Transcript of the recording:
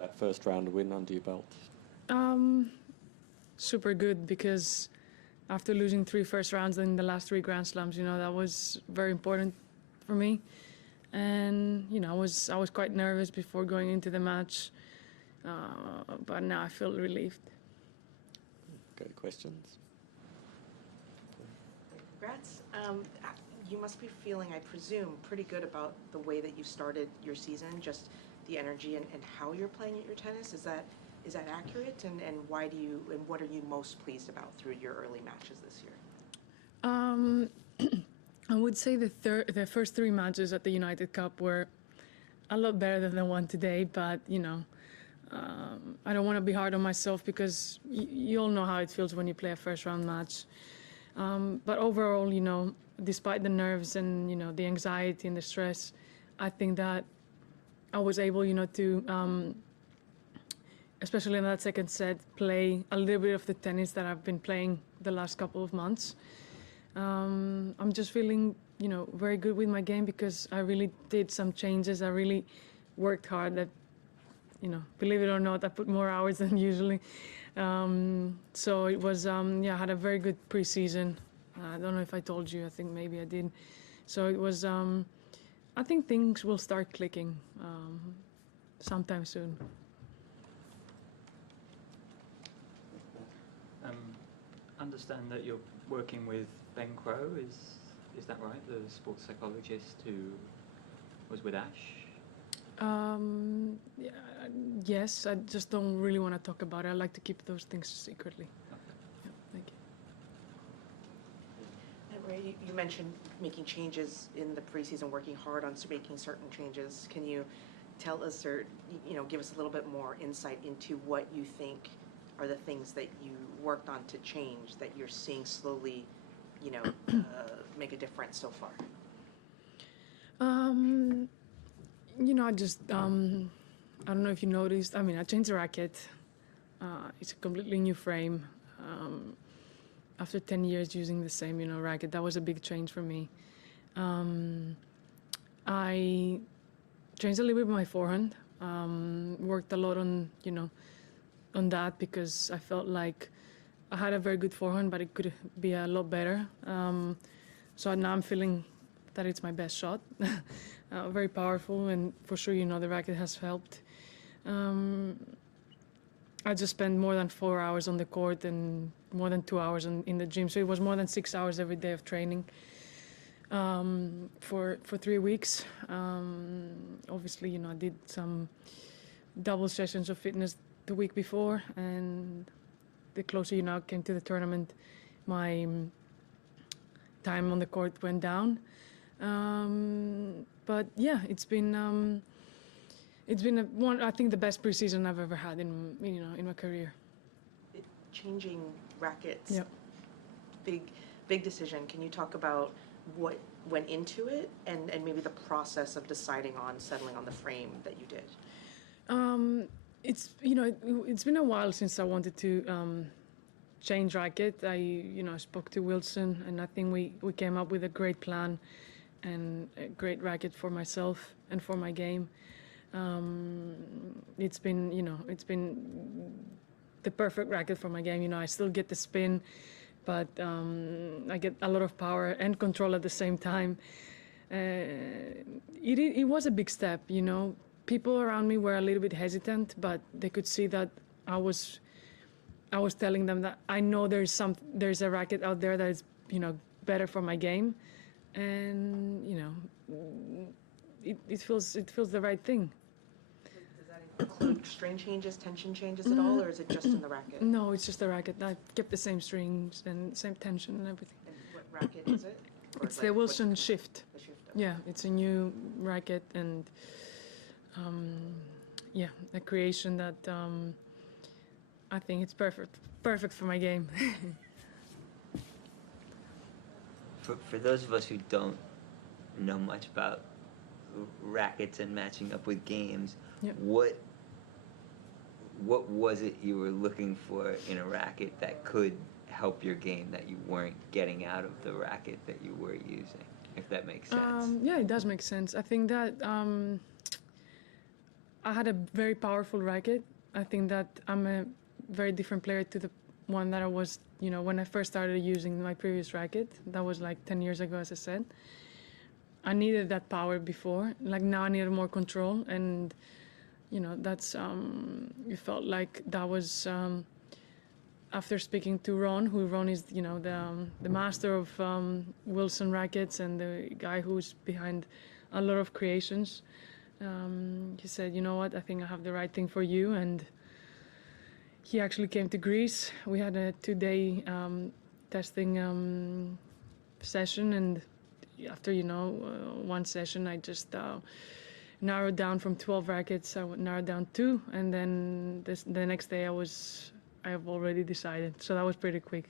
that first round win under your belt? Super good, because after losing 3 first rounds in the last 3 Grand Slams, that was very important for me. And I was quite nervous before going into the match, but now I feel relieved. Okay, questions? Congrats. You must be feeling, I presume, pretty good about the way that you started your season, just the energy and how you're playing at your tennis. Is that accurate? And why do you, and what are you most pleased about through your early matches this year? I would say the first 3 matches at the United Cup were a lot better than the one today, but I don't want to be hard on myself, because you all know how it feels when you play a first round match. But overall, despite the nerves and the anxiety and the stress, I think that I was able, to, especially in that second set, play a little bit of the tennis that I've been playing the last couple of months. I'm just feeling, very good with my game, because I really did some changes. I really worked hard. That, believe it or not, I put more hours than usually. So it was, I had a very good preseason. I don't know if I told you. I think maybe I did. So it was. I think things will start clicking sometime soon. Understand that you're working with Ben Crow, is that right? The sports psychologist who was with Ash? Yes, I just don't really want to talk about it. I like to keep those things secretly. Okay. Yeah, thank you. And Ray, you mentioned making changes in the preseason, working hard on making certain changes. Can you tell us, or give us a little bit more insight into what you think are the things that you worked on to change, that you're seeing slowly, make a difference so far? I just, I don't know if you noticed, I changed the racket. It's a completely new frame. After 10 years using the same, racket, that was a big change for me. I changed a little bit my forehand. Worked a lot on, on that, because I felt like I had a very good forehand, but it could be a lot better. So now I'm feeling that it's my best shot. Very powerful, and for sure, the racket has helped. I just spent more than 4 hours on the court and more than 2 hours in the gym. So it was more than 6 hours every day of training for 3 weeks. Obviously, I did some double sessions of fitness the week before, and the closer came to the tournament, my time on the court went down. But yeah, it's been I think the best preseason I've ever had in my career. Changing rackets, yep. big decision. Can you talk about what went into it, and maybe the process of deciding on settling on the frame that you did? It's been a while since I wanted to change racket. I spoke to Wilson, and I think we came up with a great plan and a great racket for myself and for my game. It's been the perfect racket for my game. I still get the spin, but I get a lot of power and control at the same time. It was a big step, People around me were a little bit hesitant, but they could see that I was telling them that I know there's a racket out there that is, better for my game, and it feels the right thing. Does that include string changes, tension changes at all, or is it just in the racket? No, it's just the racket. I kept the same strings and same tension and everything. And what racket is it? It's the Wilson Shift. The Shift. Okay. Yeah, it's a new racket, and a creation that I think it's perfect for my game. For those of us who don't know much about rackets and matching up with games, yep. What was it you were looking for in a racket that could help your game that you weren't getting out of the racket that you were using, if that makes sense? Yeah, it does make sense. I think that I had a very powerful racket. I think that I'm a very different player to the one that I was, when I first started using my previous racket. That was like 10 years ago, as I said. I needed that power before. Like now I needed more control, and that's it felt like that was after speaking to Ron is the master of Wilson rackets and the guy who's behind a lot of creations. He said, you know what, I think I have the right thing for you. And he actually came to Greece. We had a 2-day testing session, and after one session, I just narrowed down from 12 rackets. I narrowed down 2, and then the next day I have already decided. So that was pretty quick.